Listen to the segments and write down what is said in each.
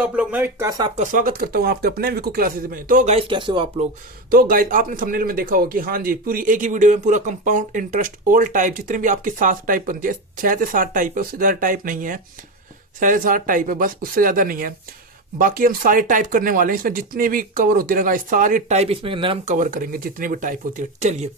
हो आप लोग। मैं विकास आपका स्वागत करता हूं आपके अपने विकू क्लासेस में। तो गाइस कैसे हो आप लोग। तो गाइस आपने थंबनेल में देखा होगा कि हाँ जी पूरी एक ही वीडियो में पूरा कंपाउंड इंटरेस्ट ऑल टाइप जितने भी आपकी 7 टाइप बनती है, 6 से 7 टाइप है, उससे ज्यादा टाइप नहीं है। 6 से 7 टाइप है बस, उससे ज्यादा नहीं है। बाकी हम सारी टाइप करने वाले हैं। इसमें जितनी भी कवर होती है ना गाइस, सारी टाइप इसमें नरम कवर करेंगे जितनी भी टाइप होती है। चलिए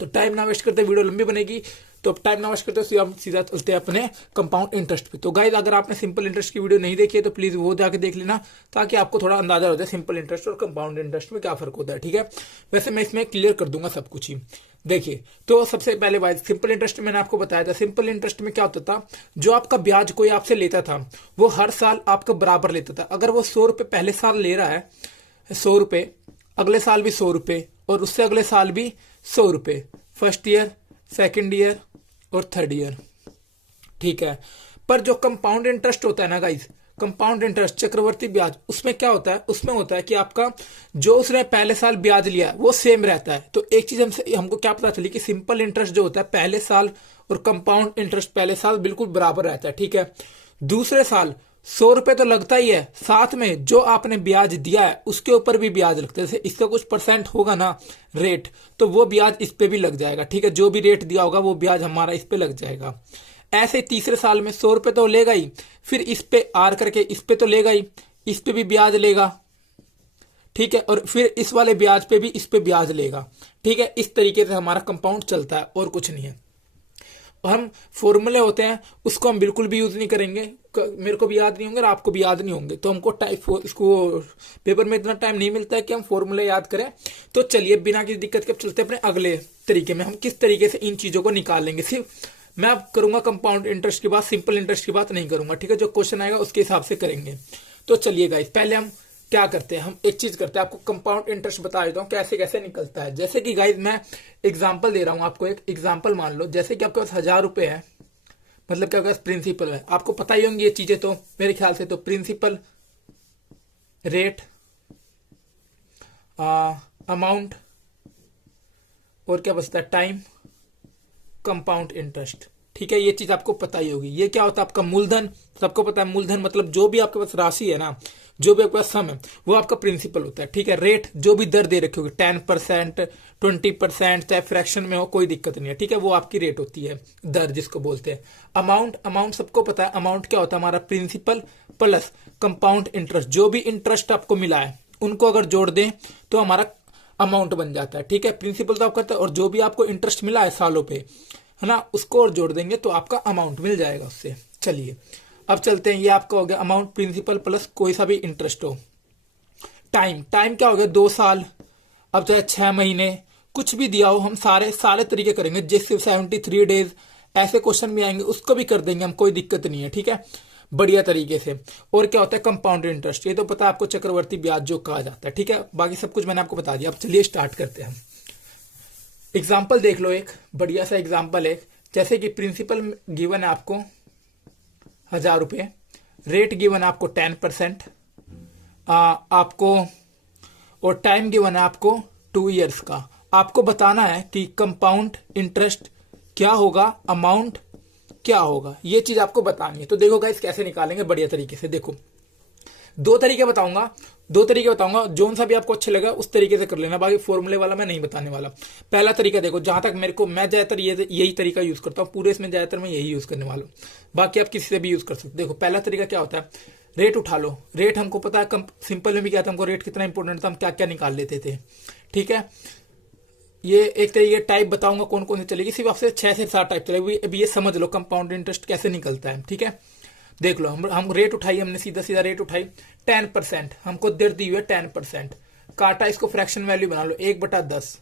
तो टाइम ना वेस्ट करते, वीडियो लंबी बनेगी तो अब टाइम ना वेस्ट करते हम सीधा चलते हैं अपने कंपाउंड इंटरेस्ट पे। तो गाइस अगर आपने सिंपल इंटरेस्ट की वीडियो नहीं देखी है तो प्लीज वो जाके देख लेना, ताकि आपको थोड़ा अंदाजा हो जाए सिंपल इंटरेस्ट और कंपाउंड इंटरेस्ट में क्या फर्क होता है। ठीक है, वैसे मैं इसमें क्लियर कर दूंगा सब कुछ ही। देखिए तो सबसे पहले बात, सिंपल इंटरेस्ट मैंने आपको बताया था। सिंपल इंटरेस्ट में क्या होता था, जो आपका ब्याज कोई आपसे लेता था वो हर साल आपको बराबर लेता था। अगर वो 100 रुपए पहले साल ले रहा है, 100 रुपए, अगले साल भी 100 रुपए और उससे अगले साल भी 100 रुपए, फर्स्ट ईयर, सेकेंड ईयर और थर्ड ईयर। ठीक है, पर जो कंपाउंड इंटरेस्ट होता है ना गाइस, कंपाउंड इंटरेस्ट चक्रवर्ती ब्याज, उसमें क्या होता है, उसमें होता है कि आपका जो उसने पहले साल ब्याज लिया है वो सेम रहता है। तो एक चीज हमको क्या पता चली कि सिंपल इंटरेस्ट जो होता है पहले साल और कंपाउंड इंटरेस्ट पहले साल बिल्कुल बराबर रहता है। ठीक है, दूसरे साल 100 रुपए तो लगता ही है, साथ में जो आपने ब्याज दिया है उसके ऊपर भी ब्याज लगता है। जैसे इसका कुछ परसेंट होगा ना रेट, तो वो ब्याज इस पे भी लग जाएगा। ठीक है, जो भी रेट दिया होगा वो ब्याज हमारा इस पे लग जाएगा। ऐसे तीसरे साल में 100 रुपए तो लेगा ही, फिर इस पे आर करके इस पे तो लेगा ही, इस पे भी ब्याज लेगा। ठीक है, और फिर इस वाले ब्याज पे भी इस पे ब्याज लेगा। ठीक है, इस तरीके से हमारा कंपाउंड चलता है और कुछ नहीं है। हम फॉर्मूले होते हैं उसको हम बिल्कुल भी यूज नहीं करेंगे, मेरे को भी याद नहीं होंगे और आपको भी याद नहीं होंगे। तो हमको इसको पेपर में इतना टाइम नहीं मिलता है कि हम फॉर्मूले याद करें। तो चलिए बिना किसी दिक्कत के चलते अपने अगले तरीके में, हम किस तरीके से इन चीजों को निकालेंगे। सिर्फ मैं अब करूंगा कंपाउंड इंटरेस्ट की बात, सिंपल इंटरेस्ट की बात नहीं करूंगा। ठीक है, जो क्वेश्चन आएगा उसके हिसाब से करेंगे। तो चलिए गाइस पहले हम क्या करते हैं, हम एक चीज करते हैं, आपको कंपाउंड इंटरेस्ट बता देता हूँ कैसे कैसे निकलता है। जैसे कि गाइस मैं एग्जांपल दे रहा हूँ आपको, एक एग्जांपल मान लो। जैसे कि आपके पास 1000 रुपए है, मतलब क्या होगा, प्रिंसिपल है। आपको पता ही होंगी ये चीजें तो मेरे ख्याल से। तो प्रिंसिपल, रेट, अमाउंट और क्या बचता है, टाइम, कंपाउंड इंटरेस्ट। ठीक है, ये चीज आपको पता ही होगी। ये क्या होता है आपका मूलधन, सबको पता है मूलधन मतलब जो भी आपके पास राशि है ना, जो भी आपके पास सम है वो आपका प्रिंसिपल होता है। ठीक है, रेट जो भी दर दे रखी होगी, 10%, 20%, चाहे फ्रैक्शन में हो कोई दिक्कत नहीं है। ठीक है, वो आपकी रेट होती है, दर जिसको बोलते हैं। अमाउंट, अमाउंट सबको पता है, अमाउंट क्या होता है हमारा प्रिंसिपल प्लस कंपाउंड इंटरेस्ट। जो भी इंटरेस्ट आपको मिला है उनको अगर जोड़ दें तो हमारा अमाउंट बन जाता है। ठीक है, प्रिंसिपल तो आप करते हैं और जो भी आपको इंटरेस्ट मिला है सालों पे, है ना, उसको और जोड़ देंगे तो आपका अमाउंट मिल जाएगा उससे। चलिए अब चलते हैं, ये आपका हो गया अमाउंट प्रिंसिपल प्लस कोई सा भी इंटरेस्ट हो। टाइम, टाइम क्या हो गया 2 साल, अब चाहे 6 महीने, कुछ भी दिया हो, हम सारे तरीके करेंगे। जैसे 73 डेज ऐसे क्वेश्चन भी आएंगे उसको भी कर देंगे हम, कोई दिक्कत नहीं है। ठीक है, बढ़िया तरीके से। और क्या होता है कंपाउंड इंटरेस्ट, ये तो पता है आपको, चक्रवर्ती ब्याज जो कहा जाता है। ठीक है, बाकी सब कुछ मैंने आपको बता दिया। अब चलिए स्टार्ट करते हैं। एग्जाम्पल देख लो, एक बढ़िया सा एग्जाम्पल है। जैसे कि प्रिंसिपल गिवन है आपको 1000 रुपये, रेट गिवन है आपको 10% आपको, और टाइम गिवन है आपको 2 ईयर्स का। आपको बताना है कि कंपाउंड इंटरेस्ट क्या होगा, अमाउंट क्या होगा, ये चीज आपको बतानी है। तो देखो गाइस कैसे निकालेंगे बढ़िया तरीके से। देखो दो तरीके बताऊंगा, जोन सा भी आपको अच्छा लगा उस तरीके से कर लेना, बाकी फॉर्मूले वाला मैं नहीं बताने वाला। पहला तरीका देखो, जहां तक मेरे को, मैं ज्यादातर यही तरीका यूज करता हूँ पूरे इसमें, ज्यादातर मैं यही यूज करने वाला हूँ, बाकी आप किसी से भी यूज कर सकते। देखो पहला तरीका क्या होता है, रेट उठा लो। रेट हमको पता है, सिंपल में भी क्या था, हमको रेट कितना इंपॉर्टेंट था, हम क्या क्या निकाल लेते थे। ठीक है, ये एक तरीके टाइप बताऊंगा कौन कौन से चलेगी, सिर्फ आपसे 6 से 7 टाइप चलेगी। अभी ये समझ लो कंपाउंड इंटरेस्ट कैसे निकलता है। ठीक है, देख लो, हम रेट उठाई, हमने सीधा सीधा रेट उठाई 10%, हमको दर दी हुई है 10%, काटा, इसको फ्रैक्शन वैल्यू बना लो 1/10।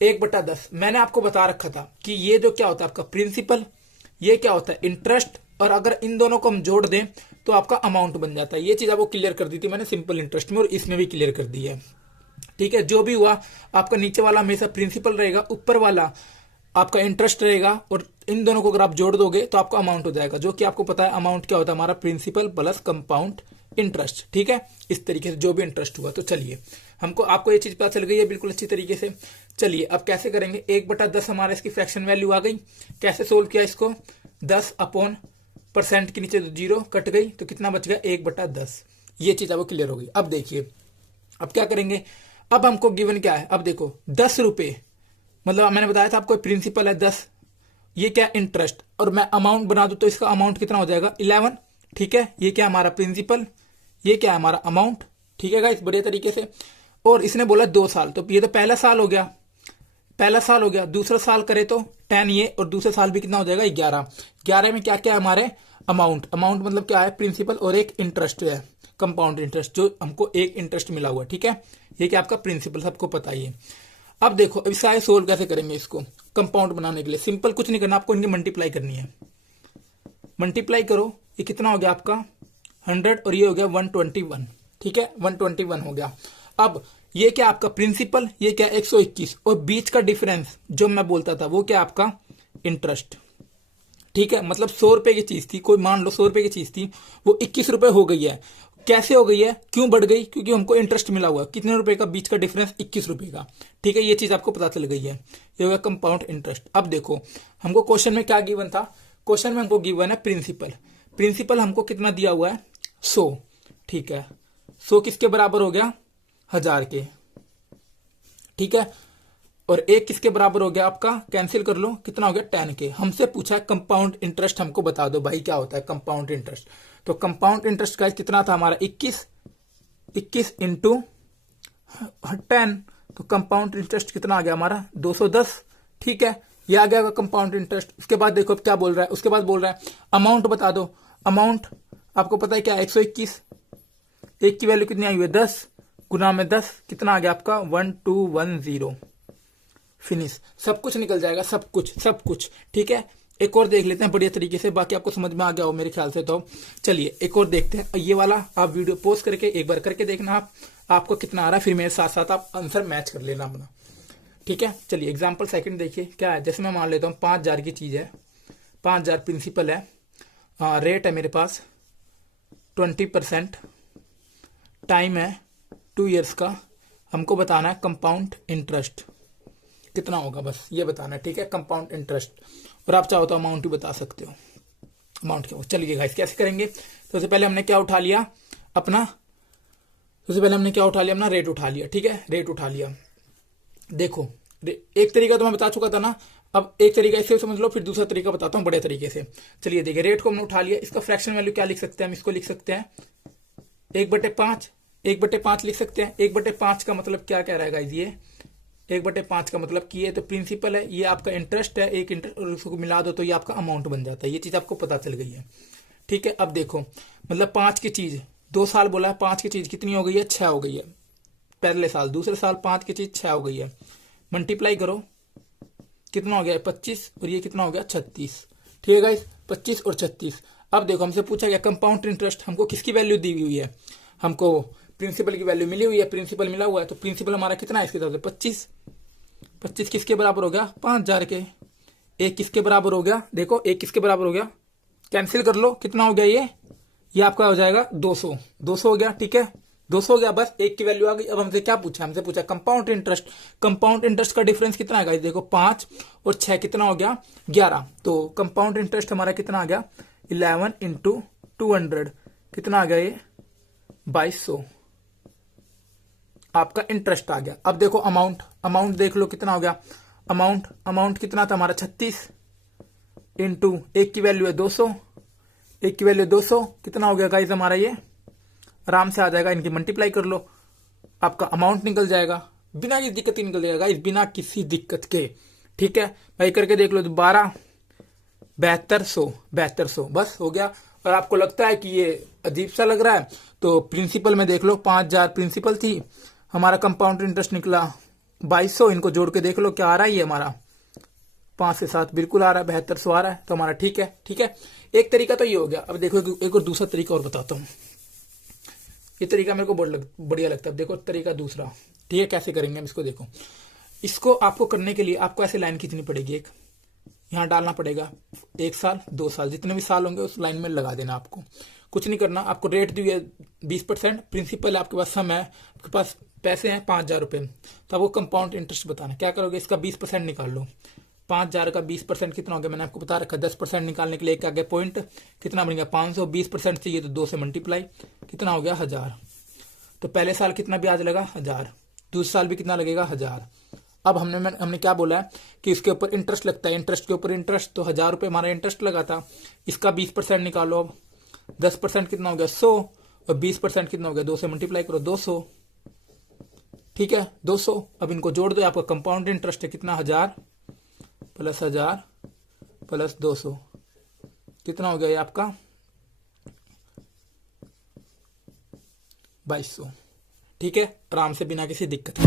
1/10 मैंने आपको बता रखा था कि ये जो क्या होता है आपका प्रिंसिपल, ये क्या होता है इंटरेस्ट, और अगर इन दोनों को हम जोड़ दें तो आपका अमाउंट बन जाता है। ये चीज आपको क्लियर कर दी थी मैंने सिंपल इंटरेस्ट में, और इसमें भी क्लियर कर दी है। ठीक है, जो भी हुआ आपका नीचे वाला हमेशा प्रिंसिपल रहेगा, ऊपर वाला आपका इंटरेस्ट रहेगा, और इन दोनों को अगर आप जोड़ दोगे तो आपका अमाउंट हो जाएगा, जो कि आपको पता है अमाउंट क्या होता है हमारा प्रिंसिपल प्लस कंपाउंड इंटरेस्ट। ठीक है, इस तरीके से जो भी इंटरेस्ट हुआ। तो चलिए हमको, आपको ये चीज पता चल गई है बिल्कुल अच्छी तरीके से। चलिए अब कैसे करेंगे, 1/10 हमारा इसकी फ्रैक्शन वैल्यू आ गई। कैसे सोल्व किया इसको, 10/10 परसेंट के नीचे तो 0 कट गई, तो कितना बच गया 1/10। ये चीज आपको क्लियर होगी। अब देखिए अब क्या करेंगे, अब हमको गिवन क्या है, अब देखो 10 रुपये, मतलब मैंने बताया था आपको प्रिंसिपल है 10, ये क्या इंटरेस्ट, और मैं अमाउंट बना दूं तो इसका अमाउंट कितना हो जाएगा 11। ठीक है, ये क्या हमारा प्रिंसिपल, ये क्या है हमारा अमाउंट। ठीक है गाइस, बढ़िया तरीके से। और इसने बोला 2 साल, तो ये तो पहला साल हो गया, पहला साल हो गया। दूसरा साल करे तो 10 ये, और दूसरे साल भी कितना हो जाएगा 11। 11 में क्या क्या है हमारे अमाउंट, अमाउंट मतलब क्या है प्रिंसिपल और एक इंटरेस्ट है कंपाउंड इंटरेस्ट, जो हमको एक इंटरेस्ट मिला हुआ है। ठीक है, ये क्या आपका प्रिंसिपल, सबको पता ही है। अब देखो अब इसका सोल्व कैसे करेंगे इसको कंपाउंड बनाने के लिए। सिंपल कुछ नहीं करना, आपको इनकी मल्टीप्लाई करनी है। मल्टीप्लाई करो, ये कितना हो गया आपका 100 और ये हो गया 121। ठीक है, 121 हो गया। अब ये क्या आपका प्रिंसिपल, ये क्या 121, और बीच का डिफरेंस जो मैं बोलता था वो क्या आपका इंटरेस्ट। ठीक है, मतलब 100 रुपए की चीज थी, कोई मान लो 100 रुपए की चीज थी, वो 21 रुपए हो गई है। कैसे हो गई है, क्यों बढ़ गई, क्योंकि हमको इंटरेस्ट मिला हुआ है। कितने रुपए का, बीच का डिफरेंस 21 रुपए का। ठीक है, ये चीज आपको पता चल गई है, ये होगा कंपाउंड इंटरेस्ट। अब देखो हमको क्वेश्चन में क्या गिवन था, क्वेश्चन में हमको गिवन है प्रिंसिपल। प्रिंसिपल हमको कितना दिया हुआ है 100। ठीक है, 100 किसके बराबर हो गया 1000 के। ठीक है, और एक किसके बराबर हो गया आपका, कैंसिल कर लो, कितना हो गया 10 के। हमसे पूछा है कंपाउंड इंटरेस्ट, हमको बता दो भाई क्या होता है कंपाउंड इंटरेस्ट। तो कंपाउंड इंटरेस्ट का कितना था हमारा 21 इंटू 10, तो कंपाउंड इंटरेस्ट कितना आ गया हमारा 210। ठीक है, ये आ गया कंपाउंड इंटरेस्ट। उसके बाद देखो अब क्या बोल रहा है, उसके बाद बोल रहा है अमाउंट बता दो। अमाउंट आपको पता है क्या 121, एक की वैल्यू कितनी आई हुई है 10, गुना में 10 कितना आ गया आपका 1210। फिनिश, सब कुछ निकल जाएगा, सब कुछ। ठीक है, एक और देख लेते हैं बढ़िया तरीके से, बाकी आपको समझ में आ गया हो मेरे ख्याल से। तो चलिए एक और देखते हैं, ये वाला आप वीडियो पॉज करके एक बार करके देखना आपको कितना आ रहा है, फिर मेरे साथ साथ आप आंसर मैच कर लेना अपना। ठीक है, चलिए एग्जाम्पल सेकंड देखिए क्या है। जैसे मैं मान लेता हूँ 5000 की चीज है, 5000 प्रिंसिपल है, रेट है मेरे पास 20%, टाइम है 2 ईयर्स का। हमको बताना है कंपाउंड इंटरेस्ट कितना होगा, बस ये बताना है। ठीक है, कंपाउंड इंटरेस्ट, और आप चाहो तो अमाउंट भी बता सकते हो, अमाउंट क्या हो। चलिए गाइस कैसे करेंगे, सबसे पहले हमने क्या उठा लिया अपना, रेट उठा लिया। ठीक है, रेट उठा लिया। देखो एक तरीका तो मैं बता चुका था ना, अब एक तरीका इसे समझ लो, फिर दूसरा तरीका बताता हूँ बड़े तरीके से। चलिए देखिए, रेट को हमने उठा लिया, इसका फ्रैक्शन वैल्यू क्या लिख सकते हैं हम, इसको लिख सकते हैं 1/5, 1/5 लिख सकते हैं। 1/5 का मतलब क्या कह रहा है गाइस, ये 1/5 का मतलब कि ये तो प्रिंसिपल है, ये आपका इंटरेस्ट है, एक इंटरेस्ट, और उसको मिला दो तो ये आपका अमाउंट बन जाता है। ये चीज आपको पता चल गई है। ठीक है, अब देखो मतलब 5 की चीज 2 साल बोला है, 5 की चीज कितनी हो गई है 6 हो गई है पहले साल, दूसरे साल 5 की चीज 6 हो गई है। मल्टीप्लाई करो, कितना हो गया 25, और ये कितना हो गया 36। ठीक है गाइस, 25 और 36। अब देखो हमसे पूछा गया कंपाउंड इंटरेस्ट, हमको किसकी वैल्यू दी हुई है, हमको प्रिंसिपल की वैल्यू मिली हुई है, प्रिंसिपल मिला हुआ है, तो प्रिंसिपल हमारा कितना है इसके तरफ से 25। 25 किसके बराबर हो गया 5000 के। एक किसके बराबर हो गया, देखो एक किसके बराबर हो गया, कैंसिल कर लो, कितना हो गया ये आपका हो जाएगा 200। 200 हो गया। ठीक है, 200 हो गया, बस एक की वैल्यू आ गई। अब हमसे क्या पूछा, हमसे पूछा कंपाउंड इंटरेस्ट। कंपाउंड इंटरेस्ट का डिफरेंस कितना है, देखो 5 और 6 कितना हो गया 11, तो कंपाउंड इंटरेस्ट हमारा कितना आ गया 11 इंटू 200 कितना आ गया ये 2200 आपका इंटरेस्ट आ गया। अब देखो अमाउंट देख लो कितना हो गया, अमाउंट कितना था हमारा 36 इंटू एक की वैल्यू है 200, एक की वैल्यू 200 कितना हो गया गाइज हमारा, ये आराम से आ जाएगा, इनकी मल्टीप्लाई कर लो, आपका अमाउंट निकल जाएगा, बिना किसी दिक्कत ही निकल जाएगा गाइज, बिना किसी दिक्कत के। ठीक है भाई, करके देख लो, 12 7200 बस हो गया। और आपको लगता है कि ये अजीब सा लग रहा है तो प्रिंसिपल में देख लो, 5000 प्रिंसिपल थी, हमारा कंपाउंड इंटरेस्ट निकला 2200, इनको जोड़ के देख लो क्या आ रहा है, ये हमारा 5 से 7 बिल्कुल आ रहा है, 7200 आ रहा है, तो हमारा ठीक है। ठीक है, एक तरीका तो ये हो गया। अब देखो एक और दूसरा तरीका और बताता हूँ, ये तरीका मेरे को बढ़िया लगता है। देखो तरीका दूसरा, ठीक है, कैसे करेंगे हम इसको, देखो इसको आपको करने के लिए आपको ऐसे लाइन खींचनी पड़ेगी, एक यहाँ डालना पड़ेगा, 1 साल 2 साल जितने भी साल होंगे उस लाइन में लगा देना। आपको कुछ नहीं करना, आपको रेट दी है 20%, प्रिंसिपल है आपके पास, सम है आपके पास, पैसे हैं 5000 रुपये, तो आपको कंपाउंड इंटरेस्ट बताना। क्या करोगे, इसका 20% निकाल लो, 5,000 का 20% कितना हो गया, मैंने आपको बता रखा 10% निकालने के लिए एक आगे पॉइंट कितना बनेगा 500, 20% चाहिए तो 2 से मल्टीप्लाई कितना हो गया 1000। तो पहले साल कितना ब्याज लगा 1000, दूसरे साल भी कितना लगेगा 1000। अब हमने क्या बोला है कि इसके ऊपर इंटरेस्ट लगता है, इंटरेस्ट के ऊपर इंटरेस्ट, तो 1000 रुपये हमारा इंटरेस्ट लगा था, इसका 20% निकालो। अब 10% कितना हो गया 100 और 20% कितना हो गया 2 से मल्टीप्लाई करो 200, ठीक है 200। अब इनको जोड़ दो, आपका कंपाउंड इंटरेस्ट है कितना 1000 प्लस 1000 प्लस 200 कितना हो गया ये आपका 2200, ठीक है आराम से बिना किसी दिक्कत के।